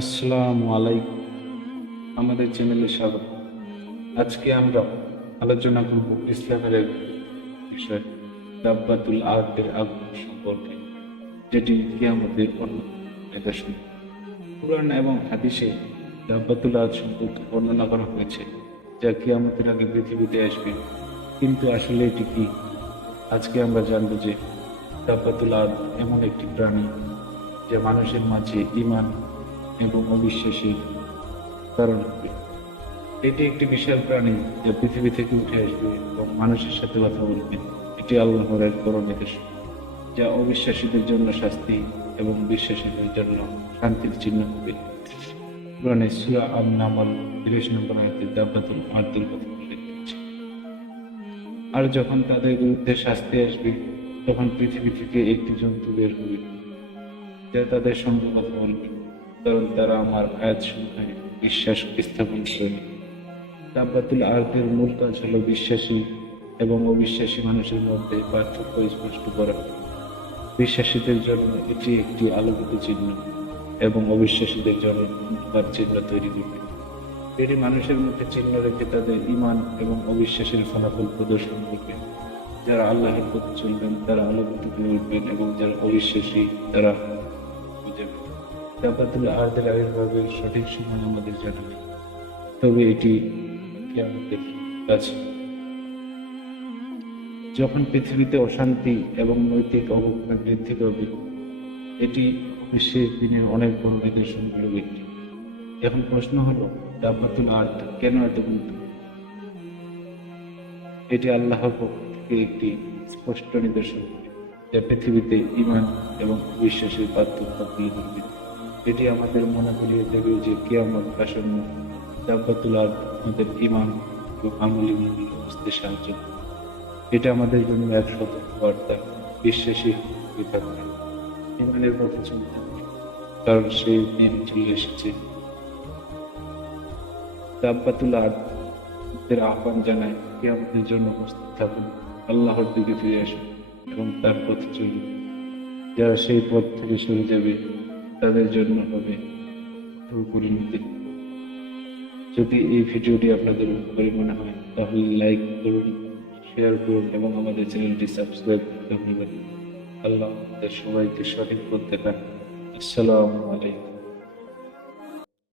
আসসালামু আলাইকুম। আমাদের চ্যানেলে স্বাগত। আজকে আমরা আলোচনা করব ইসলামের এক বিষয়, দাব্বাতুল আর্টের আগমন সম্পর্কে, যেটি কিয়ামতের অন্য নিদর্শন। পুরাণ এবং হাদিসে দাব্বাতুল আর্ট সম্পর্কে বর্ণনা করা হয়েছে, যা কিয়ামতের আগে পৃথিবীতে আসবে। কিন্তু আসলে এটি কি? আজকে আমরা জানব যে দাব্বাতুল আর্ট এমন একটি প্রাণী, যা মানুষের মাঝে ইমান এবং অবিশ্বাসের কারণ হবে। এটি একটি বিশাল প্রাণী যা পৃথিবী থেকে উঠে আসবে এবং মানুষের সাথে কথা বলবে। এটি আল্লাহর এক বড় নিদর্শন, যা অবিশ্বাসীদের জন্য শাস্তি এবং বিশ্বাসীদের জন্য শান্তির চিহ্ন হবে। পুরাণে সুরা আম নামল তিরিশ নম্বর আয়াতে দাব্বাতুল আর্দের কথা উল্লেখ আর যখন তাদের বিরুদ্ধে শাস্তি আসবে, তখন পৃথিবী থেকে একটি জন্তু বের হবে, যা তাদের সঙ্গে কথা বলবে। কারণ তারা আমার আয়াত সংখ্যায় বিশ্বাস স্থাপন করেনি দাব্বাতুল আর্দের মূল কাজ হল বিশ্বাসী এবং অবিশ্বাসী মানুষের মধ্যে পার্থক্য স্পষ্ট করা। বিশ্বাসীদের জন্য এটি একটি আলোকিত চিহ্ন এবং অবিশ্বাসীদের জন্য তার চিহ্ন তৈরি করবে। এটি মানুষের মধ্যে চিহ্ন রেখে তাদের ইমান এবং অবিশ্বাসের ফলাফল প্রদর্শন করবে। যারা আল্লাহর পথে চলবেন, তারা আলোকিত হয়ে উঠবেন এবং যারা অবিশ্বাসী, তারা বুঝে জাকাতুল আর্দের আবির্ভাবের সঠিক সময় আমাদের জানা নেই তবে এটি আমাদের কাছে যখন পৃথিবীতে অশান্তি এবং নৈতিক অবক্ষয় বৃদ্ধি পাবে এটি বিশ্বের দিনের অনেক বড় নিদর্শনগুলো একটি। এখন প্রশ্ন হলো দাবাতুল আর্ট কেন এত গুরুত্বপূর্ণ এটি আল্লাহর পক্ষ থেকে একটি স্পষ্ট নিদর্শন, যা পৃথিবীতে ইমান এবং বিশ্বাসের পার্থক্য ধরবে এটি আমাদের মনে করিয়ে দেবে যে কেয়ামত আসন্ন আর্ট আমাদের ইমান এবং আমলি মূল্য বুঝতে সাহায্য। এটা আমাদের জন্য এক সতর্ক বার্তা, বিশ্বাসী হয়ে ইমানের কথা চিন্তা কারণ সেই দিন চলে এসেছে। দাব্বাতুল এর আহ্বান জানায় কে আমাদের জন্য প্রস্তুত থাকুন, আল্লাহর দিকে ফিরে আসুন এবং তার পথে চলুন। যারা সেই পথ থেকে সরে যাবে তাদের জন্য হবে। পরিণতি যদি এই ভিডিওটি আপনাদের উপকারী মনে হয়, তাহলে লাইক করুন শেয়ার করুন এবং আমাদের চ্যানেলটি সাবস্ক্রাইব করতে ভুলবেন আল্লাহ আমাদের সবাইকে সঠিক করতে পারেন আসসালামু আলাইকুম।